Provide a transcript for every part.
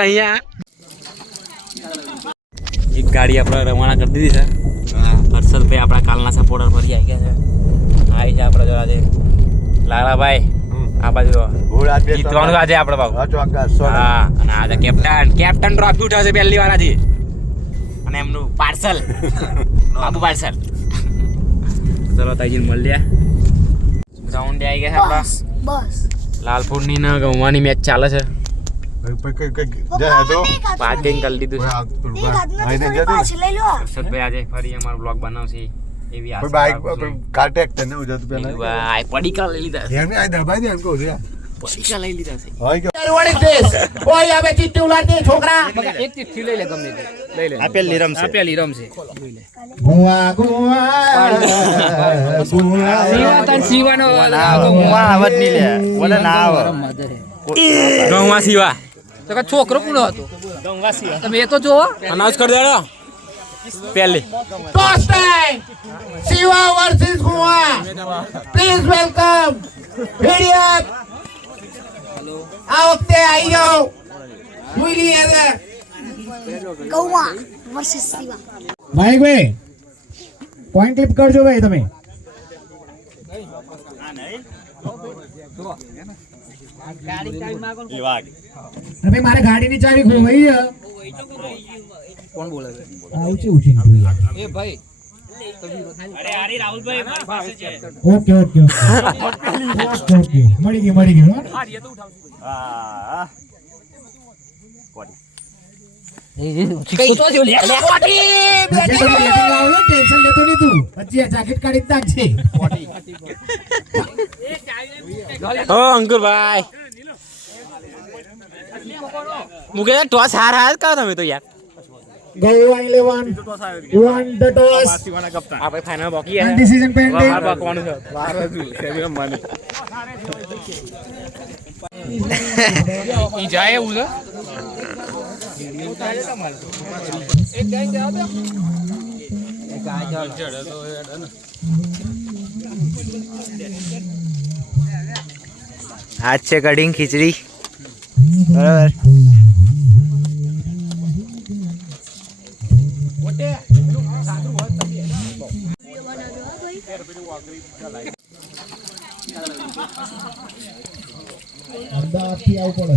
અહીંયા. એક ગાડી આપણે રવાના કરી દીધી છે. હર્ષદભાઈ આપણા કાલના સપોર્ટર ફરી આવી ગયા છે. આવી છે આપણે જોવા આજે. લાલાભાઈ આ બાજુ જીતવાનું આજે આપણે ભાવ હા અને આજે કેપ્ટન કેપ્ટન ટ્રોફી ઉઠાવશે પહેલી વાર આજે. અને એમનું પાર્સલ બાબુ પાર્સલ ચલો તાજી મળ્યા ગ્રાઉન્ડે આવી ગયા છે બસ આપણા. બસ લાલપુરની ને ગમવાની મેચ ચાલે છે. બેટિંગ કરી એક આજે ફરી અમારો બ્લોગ બનાવશે. એવી આશા રાખું છું. ભાઈ પડીકા લઈ લીધા છે. પડીકા લઈ લીધા છે. એક ચિઠ્ઠી લઈ લે ગમે તે. લઈ લે. આપેલી રમશે. આપેલી રમશે. સીવાનો આવત નહીં લે બોલે ના આવે. ગૌમાં સીવા તો કે છોકરો કોણ હતો તમે એ તો જોવો અનાઉન્સ કરી દેડો પહેલી Toss time! Siva versus Goa. Please welcome. Video. આ વખતે આવી જાઓ હવે. ગૌવા વર્સિસ શિવા ભાઈ પોઈન્ટ ક્લિપ કરજો ભાઈ તમે ભાઈ મારે ગાડીની ચાવી ખોવાઈ કોણ બોલે છે? ઊંચી ઊંચી એ ભાઈ. Okay okay okay. ઓકે મળી ગયું મળી ગયું હો? કઈ તો જો લે બેટિંગ લાવો ને, ટેન્શન લેતો નહીં તું પછી આ જાકેટ કાઢી જ નાખજે ઓ અંકુરભાઈ. મુકે ટોસ હાર હાર કહો તમે તો યાર. Goa 11 won the toss. આપણે ફાઇનલ બાકી and છે decision બહાર બાકવાનું છે? ઈ જાય એવું છે? આજ છે કઢીંગ ખીચડી. બરાબર. અમદાવાદથી આવવું પડે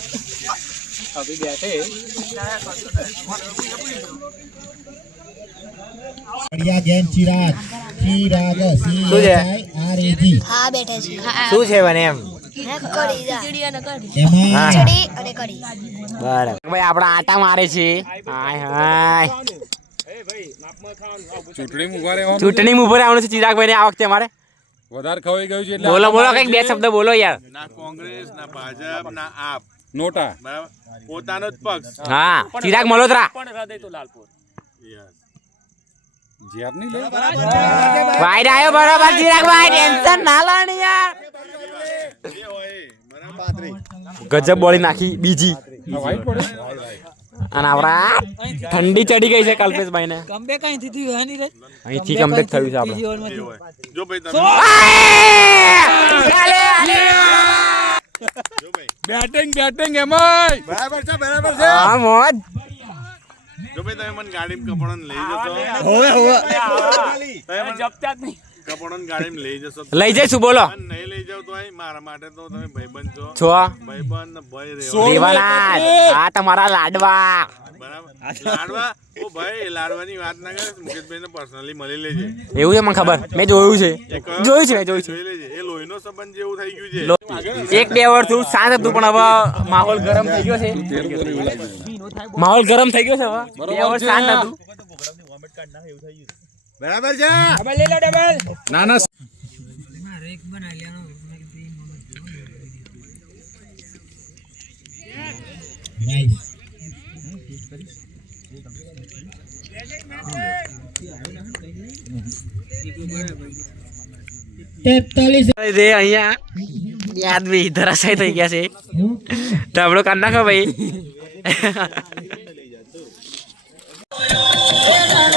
હવે બેઠે શું છે મને એમ? ભાઈ આપડા આટા મારે છે. ચૂંટણી ઊભો છે. ચિરાગભાઈ ને આ વખતે અમારે. વધારે ખવાઈ ગયું છે બોલો બોલો કંઈક બે શબ્દ બોલો યાર. ના કોંગ્રેસ ના ભાજપ ના આપ. નોટા. પોતાનો જ પક્ષ હા ચિરાગ મલ્હોત્રા. ઝેર નહીં લે ભાઈ ડાયો બરાબર ચિરાગ ભાઈ ટેન્શન ના લાણી યાર. ગજબ બોળી નાખી બીજી. અને આવરા ઠંડી ચડી ગઈ છે કલ્પેશભાઈ ને કમબેક કઈ થી થયું હે ની રે. અહીંથી કમબેક થયું છે આપણે જો ભાઈ તમે ભાઈ બેટિંગ બેટિંગ એમાંય બરાબર છે બરાબર છે હા મોજ જો ભાઈ તમે મને ગાડી કપડાં લઈ જશો હવે હવે તમે મને કપડોને લઈ જશો. લઈ જઈશું બોલો. નહીં લઈ જાવ તો મારા માટે તો તમે ભાઈબંધ છો. છો? ભાઈબંધ ભાઈ રહેવા આ તમારા લાડવા. બરાબર. લાડવા? ઓ ભાઈ લાડવાની વાત ના કરે મુકેશભાઈ પર્સનલી મળી લેજે. એવું છે મને ખબર. મેં જોયું છે. જોયું છે મેં જોયું છે. એ લોહીનો સંબંધ જેવું થઈ ગયું છે. એક બે વર્ષ થોડું શાંત હતું પણ હવે માહોલ ગરમ થઈ ગયો છે. માહોલ ગરમ થઈ ગયો છે હવે. બે વર્ષ શાંત હતું બરાબર છે? ના ના તે અહીંયા યાદ બી ધરાશાય થઈ ગયા છે. તો આપણો કાઢ નાખો ભાઈ.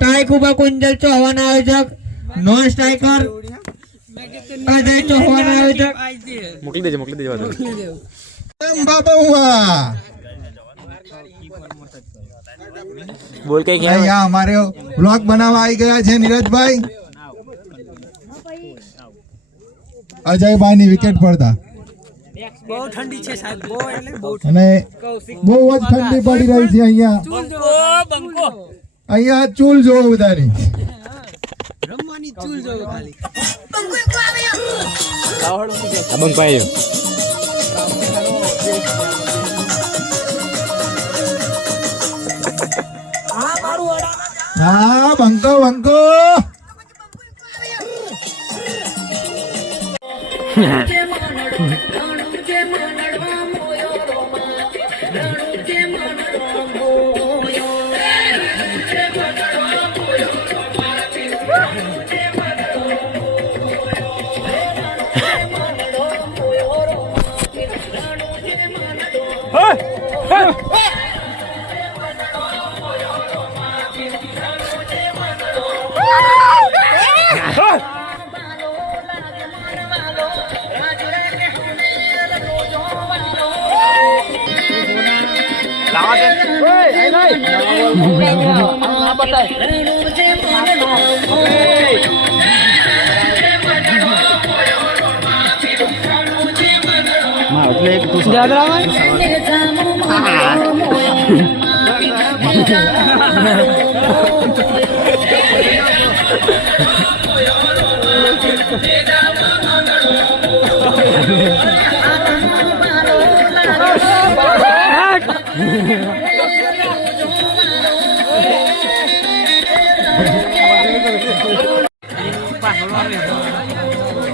સ્ટ્રાઇક ઊભા કુંજલ ચૌહાણ આયોજક. નોન સ્ટ્રાઇકર અજય ચૌહાણ આયોજક. મોકલી દેજો મોકલી દેજો બહુઆ બોલ કે ક્યાં અહીંયા અમારે બ્લોગ બનાવવા આવી ગયા છે નીરજભાઈ. અજયભાઈ ની વિકેટ પડતા. બહુ ઠંડી છે સાહેબ બહુ એટલે બહુ અને બહુ જ ઠંડી પડી રહી છે અહીંયા. અહીંયા ચૂલ જોવો બધાની રમવાની ચૂલ જોવું ખાલી આ બંક હા બંકો બંકો બતાય એટલે એક Yeah.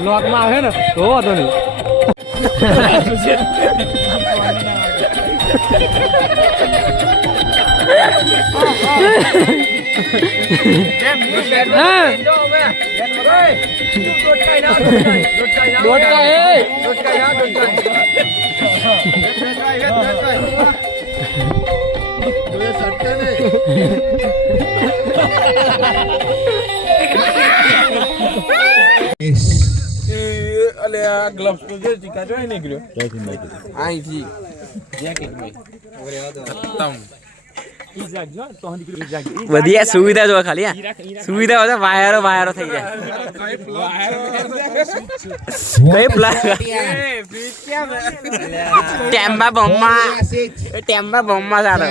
નોટમાં આવે ને તો વાંધો નહીં દોટકા એ અલે આ ગ્લવ્સ તો જે ચીકા જોઈ નીકળ્યો. અહીંથી. જેકેટ ભાઈ. બધી આ સુવિધા જો ખાલી આ સુવિધા બધા વાયરો વાયરો થઈ જાય કઈ પ્લાન ટેમ્બા બોમ્બમાં ટેમ્બા બોમ્બમાં ચાલે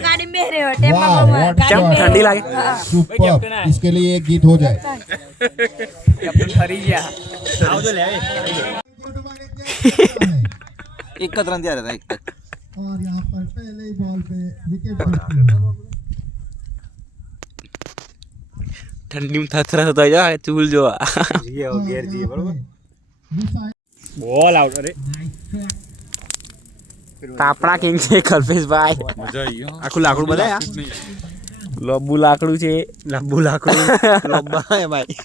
ગાડી में रहे हो टेम्पो वाह में व्हाट ચમ ઠંડી લાગે सुपर इसके लिए एक गीत हो जाए ફરી ગયા એક જ રન ત્યારે હતા, એક જ. और यहाँ पर पहले ही बॉल पे विकेट ઠંડીમાં થથરા થતા જાય ચૂલ જોવા બોલ આઉટ અરે તાપણા કિંગ છે કલ્પેશભાઈ આખું લાકડું બધા લોબુ લાકડું છે લાંબુ લાકડું લંબા હે ભાઈ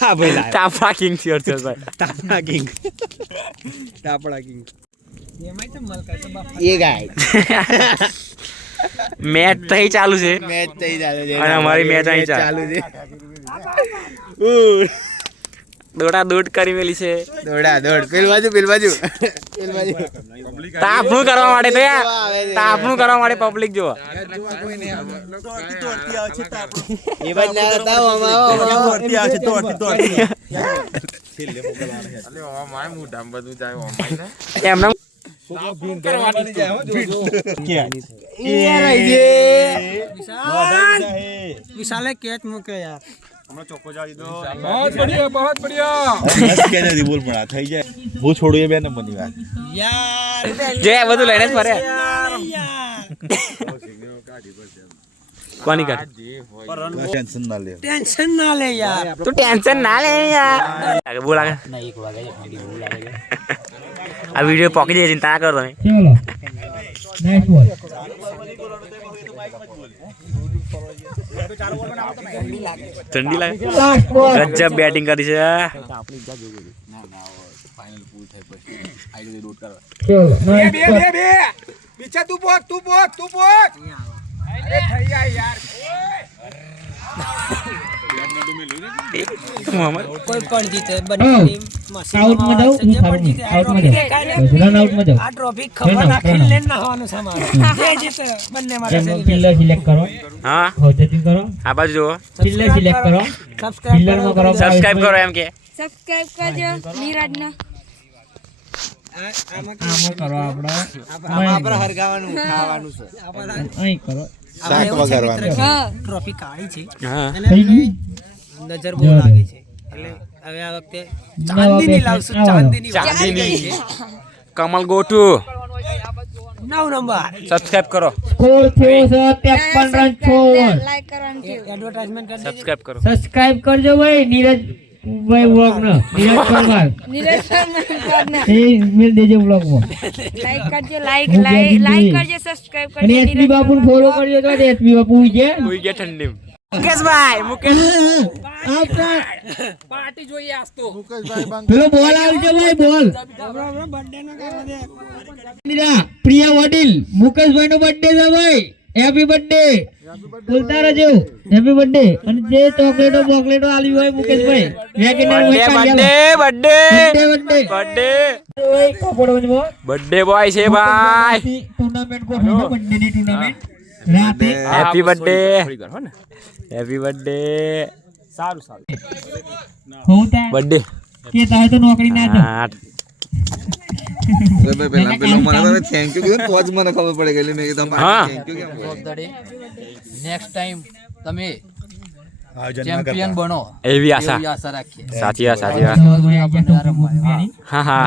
હા ભાઈ ટાપડા કિંગ છે ભાઈ. તાપણા કિંગ તાપણા કિંગ એ ગાય. મેચ તઈ ચાલુ છે. મેચ થઈ ચાલુ છે. અને અમારી મેચ અહીં ચાલુ. ચાલુ. છે. દોડા દોડ કરી મેલી છે. દોડા દોડ. પેલ બાજુ પેલ બાજુ. પેલ બાજુ. તાપણું કરવા માટે તો યાર. તાપણું કરવા માટે પબ્લિક જો. વિશાલે. કેચ મૂકે ના આવતા હો, આમાં આવો, આમાં આવો. એમને વિશાલે કેચ મૂકે યાર બહુત બઢિયા બહુત બઢિયા હું છોડું એ બે નંબરની વાત જે બધું લઈને જ ફરે કોની કાઢ ટેન્શન ના લે ટેન્શન ના લે યાર તું ટેન્શન ના લે યાર બોલ આગળ આ વીડિયો પોકી જાય ચિંતા ના કરો તમે ચલો નેક્સ્ટ બોલ ઠંડી લાગે. ગજબ બેટિંગ કરી છે. ચલો નેક્સ્ટ બોલ પીછે તું પોત તું પોત તું પોત. અરે થઈ યાર. મોહમ્મદ કોઈ પણ જીતે બંને ટીમ આઉટમાં જાઉં હું સારું આઉટમાં જાઉં રન આઉટમાં જાઉં આ ટ્રોફી ખબર રાખીને લઈને નાખવાનું છે મારે જે જીતે બંને માટે ફિલ્ડર સિલેક્ટ કરો હા. હોજેટિંગ કરો આ બાજુ જુઓ ફિલ્ડર સિલેક્ટ કરો ફિલ્ડરમાં કરો સબસ્ક્રાઇબ કરો એમ કે સબસ્ક્રાઇબ કરજો નીરજનો આમાં કરો આપણે આપણે હરગાવાનું ખાવાનું છે. અહીં કરો શાક વગાડવાનું હા. ટ્રોફી કાળી છે હા થઈ ગઈ નજર બહુ લાગે છે. એટલે હવે આ વખતે ચાંદીની લાવશું ચાંદીની ચાંદીની. કમલ ગોટુ નવ નંબર. સબસ્ક્રાઇબ કરો. સ્કોર થયો છે 53 રન 6 ઓવર લાઈક કરવાનું એડવર્ટાઇઝમેન્ટ કરી સબસ્ક્રાઇબ કરો. સબસ્ક્રાઇબ કરજો ભાઈ નીરજ ભાઈ વ્લોગ નો નીરજ પરમાર. નીરજ શર્મા એ મેલ દેજો વ્લોગમાં લાઈક કરજો લાઈક લાઈક. કરજો સબસ્ક્રાઇબ અને કરજો એસપી બાપુ ફોલો કરજો તો એસબી બાપુ છે ઉઈ ગયા ઠંડી. મુકેશભાઈ મુકેશ પાર્ટી જોઈએ આજ તો પેલો બોલ આવજો ભાઈ બોલ નીરા, પ્રિયા વડીલ મુકેશભાઈ નો બર્થડે છે ભાઈ હેપી બર્થડે બોલતા રહેજો હેપી બર્થડે અને જે ચોકલેટો બોકલેટો આલી હોય મુકેશભાઈ birthday birthday birthday birthday birthday birthday boy છે ભાઈ ટુર્નામેન્ટ કો બર્થડે ની ટુર્નામેન્ટ રાતે હેપી બર્થડે હેપી બર્થડે સારું તા બર્થડે કે તારે તો નોકરી ના આઠ થેન્ક યુ તો જ મને ખબર પડે કે એટલે મેં કીધું. થેન્ક યુ કેમ નેક્સ્ટ ટાઈમ તમે ચેમ્પિયન બનો. એવી આશા. એવી આશા રાખીએ. સાચી વાત સાચી વાત. હા હા.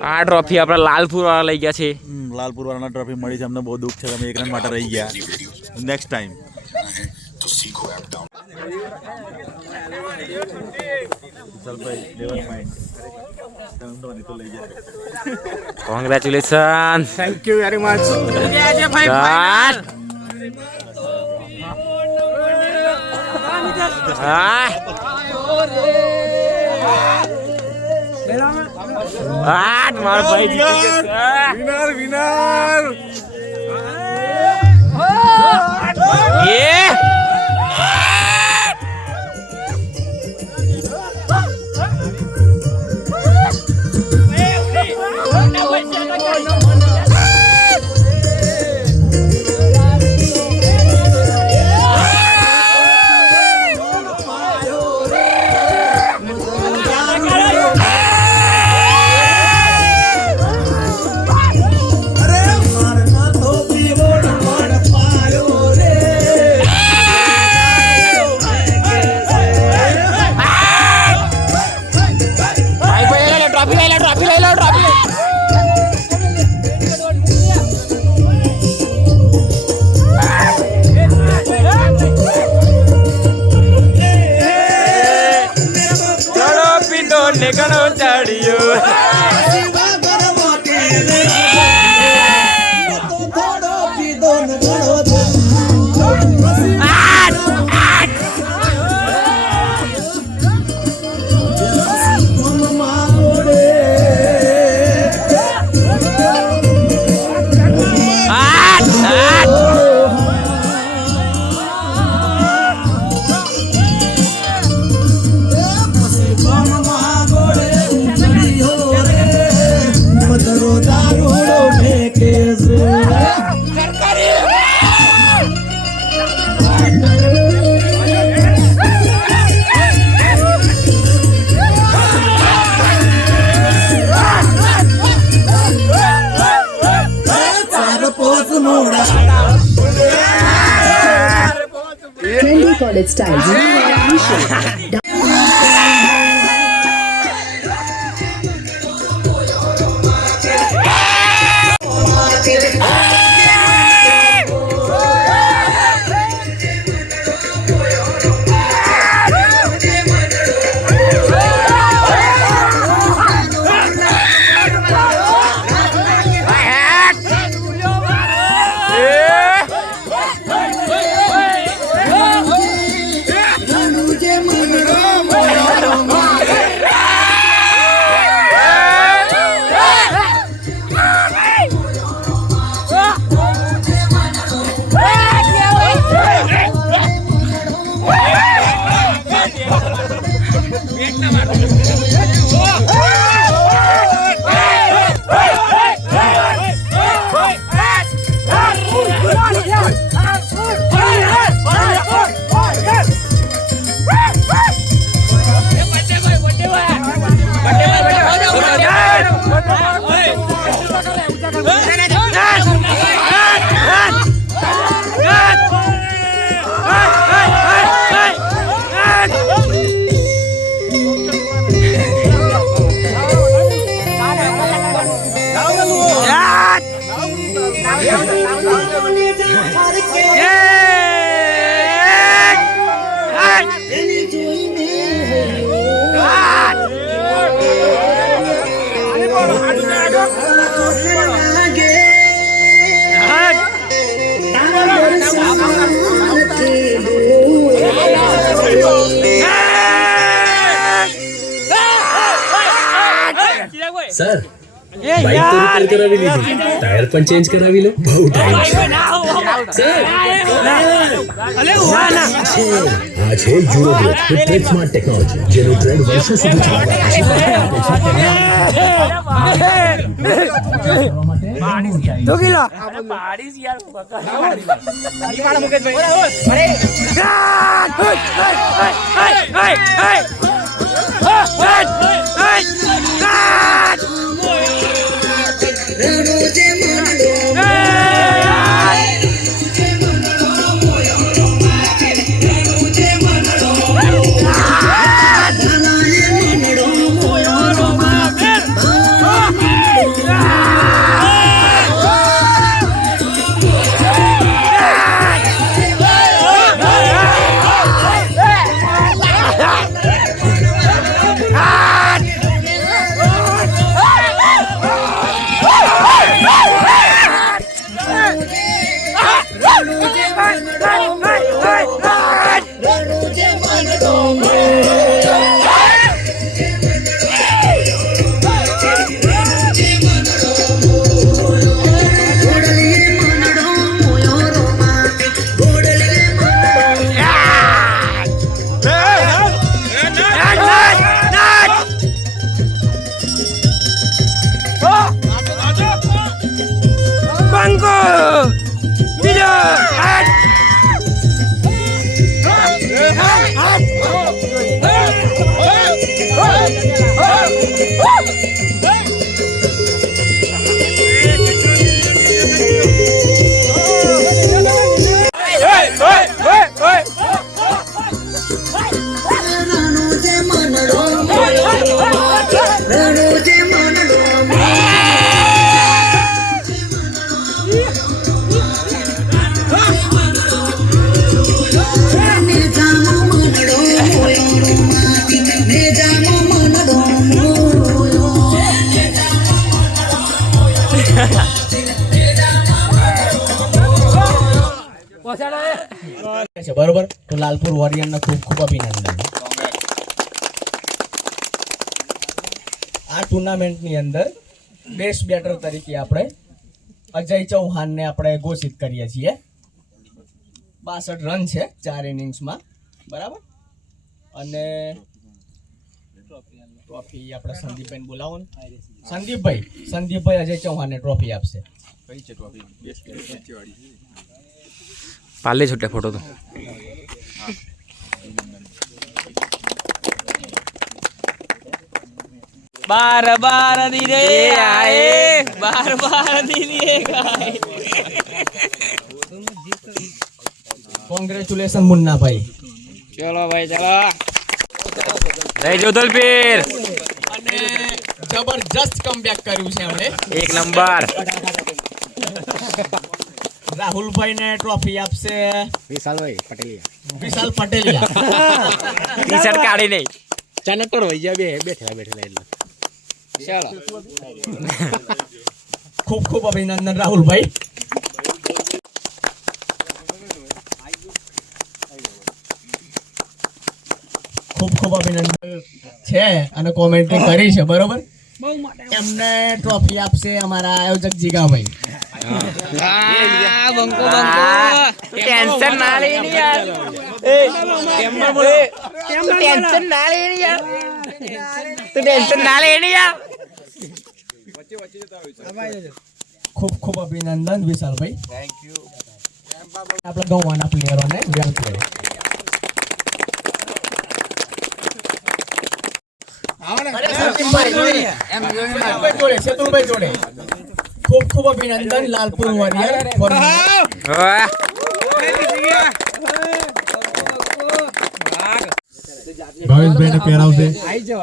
આ ટ્રોફી આપણા લાલપુર વાળા લઈ ગયા છે. લાલપુર વાળાના ટ્રોફી મળી છે. અમને બહુ દુઃખ છે. તમે એક રન માટે રહી ગયા. Next time congratulation thank you very much આઠ મારો ભાઈ વિનર વિનર સર બાઇક તો રિપેર કરાવી લીધી ટાયર પણ ચેન્જ કરાવી લો બહુ ટાઈમ છે આ છે euro with trade smart technology જેનો ટ્રેન્ડ વર્ષો સુધી ચાલવાનું છે অনুযায়ী બરોબર? તો લાલપુર વોરિયરને ખૂબ ખૂબ અભિનંદન. આ ટુર્નામેન્ટની અંદર બેસ્ટ બેટર તરીકે આપણે અજય ચૌહાણને આપણે ઘોષિત કરીએ છીએ. બાસઠ રન છે ચાર ઇનિંગ્સમાં, બરાબર? અને ટ્રોફી આપણે સંદીપભાઈ બોલાવો સંદીપભાઈ સંદીપભાઈ અજય ચૌહાણને ટ્રોફી આપશે. પાલે છૂટે ફોટો તો બાર બાર ધીરે આए બાર બાર ધીરે આए કોંગ્રેચ્યુલેશન મુન્નાભાઈ ચલો ભાઈ ચલો જય જોધલપીર અને જબરજસ્ત કમબેક કર્યું છે એમણે. એક નંબર રાહુલભાઈ ને ટ્રોફી આપશે. વિશાલભાઈ પટેલિયા. વિશાલ પટેલિયા. ટી શર્ટ કાઢી નહીં ચાલો. ખૂબ ખૂબ અભિનંદન રાહુલભાઈ. ખૂબ ખૂબ અભિનંદન છે અને કોમેન્ટ્રી કરી છે બરોબર? એમને ટ્રોફી આપશે અમારા આયોજક જીગાભાઈ. આ બંકો બંકો. ટેન્શન ના લે ને યાર ટેન્શન ના લે ને યાર. તું ટેન્શન ના લે ને યાર. ખૂબ ખૂબ અભિનંદન વિશાલભાઈ. થેન્ક યુ આપણા ગૌવાના પ્લેયરોને વેલ જોડે શેતુલભાઈ જોડે. ખૂબ ખૂબ અભિનંદન લાલપુર વોરિયર ભાવેશભાઈ ને પહેરાવશે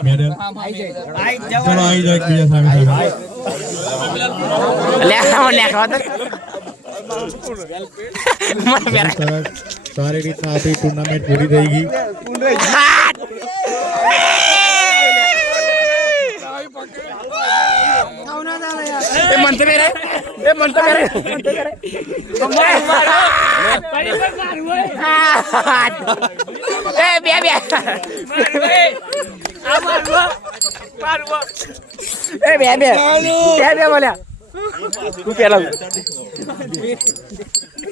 મેડલ ચલો આવી જાઓ એકબીજા સામે સામે. સારી રીતના આપણી ટુર્નામેન્ટ પૂરી થઈ ગઈ. એ તો પહેરાય. એ પહેરાય. હાટ! એ બે બે એ બે બે બે બે બોલ્યા તું પેલા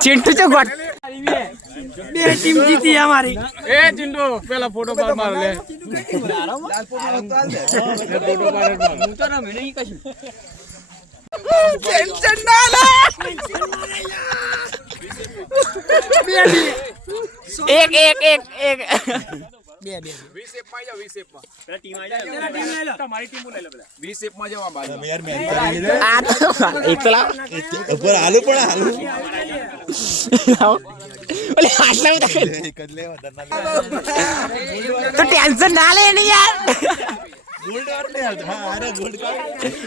ચિંટુ? ચો ગોટ એ ચિંટુ પેલા ફોટો પાડ માર લે. એક એક એક એક. આ તો એક તો લાવ ઉપર હાલું પણ હાલું. ઓલે આટલા બધા ખેલ તો ટેન્શન ના લે ને યાર.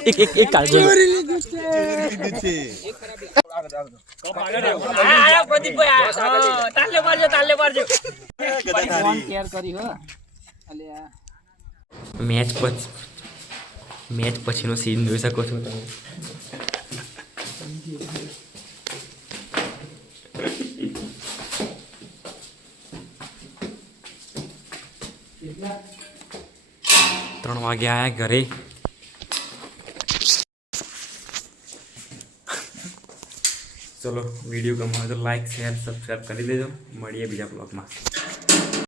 એક એક મેચ પછી મેચ પછીનો સીન જોઈ શકો છો તમે. ત્રણ વાગે આયા ઘરે. ચલો વીડિયો ગમે તો લાઈક શેર સબસ્ક્રાઈબ કરી દેજો. મળીએ બીજા બ્લોગમાં